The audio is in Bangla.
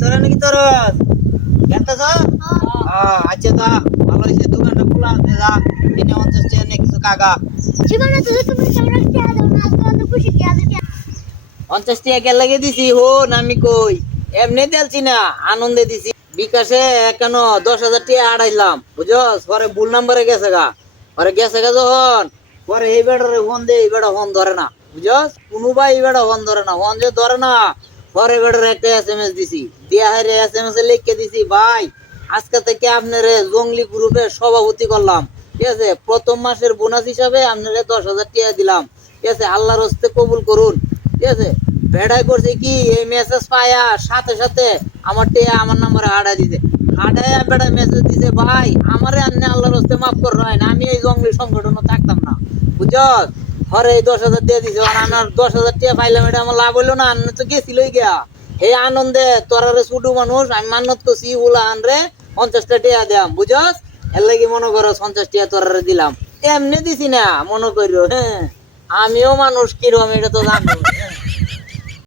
তোরা নাকি তোর গেতাছ? আচ্ছা তা ভালো হয়েছে, দোকানটা খোলা আছে, যা 50 টাকা নে কিছু কাগা। জীবনে তো তুমি সামনে টাকা দাও না, আজকে অত খুশি টাকা দিতে। 50 টাকা কে লাগে দিছি হো না আমি কই এমনি দেলছি না, আনন্দে দিছি। বিকাশে কেন 10,000 টাকা আড়াইলাম বুঝছস, পরে ভুল নাম্বারে গেছে গা, পরে গেছে গা যখন, পরে এই বেটারে ফোন দে, এই বেটা ফোন ধরে না বুঝছস, কোনো ভাই এই বেটা ফোন ধরে না, ফোন যে ধরে না, পরে বেটারে একটা SMS দিছি, দিয়া হারে SMS এ লিখে দিছি, ভাই আজকে থেকে আপনার জঙ্গলি গ্রুপের সভাপতি করলাম, ঠিক আছে, প্রথম মাসের বোনাস হিসাবে আপনারে 10,000 টাকা দিলাম, ঠিক আছে, আল্লাহর হস্তে কবুল করুন, ঠিক আছে। বেড়াই করছে কি, এই মেসেজ পায়া সাথে সাথে আমার টিয়া আমার নাম্বারে হাঁটাই দিছে, হাঁটাইয়া বেড়া মেসেজ দিছে, ভাই আমারে আন্নে আল্লাহর হস্তে মাফ কর হয় না, আমি এই জঙ্গলি সংগঠনে থাকতাম না বুঝছস। হরে এই 10,000 টাকা দিছে, আর আমার 10,000 টাকা পাইলাম, এটা আমার লাভ হইলো না, আন্নে তো গেছিলই গিয়া। এই আনন্দে তোরারে ছোট মানুষ আমি মান্নত করছি, উলা আনরে 50 টাকা দিলাম বুঝছস, এর লাগি মনে করো 50 টাকা তোরারে দিলাম, এমনি দিছি না মনে করিও। হ্যাঁ আমিও মানুষ কিরকম এটা তো জানো।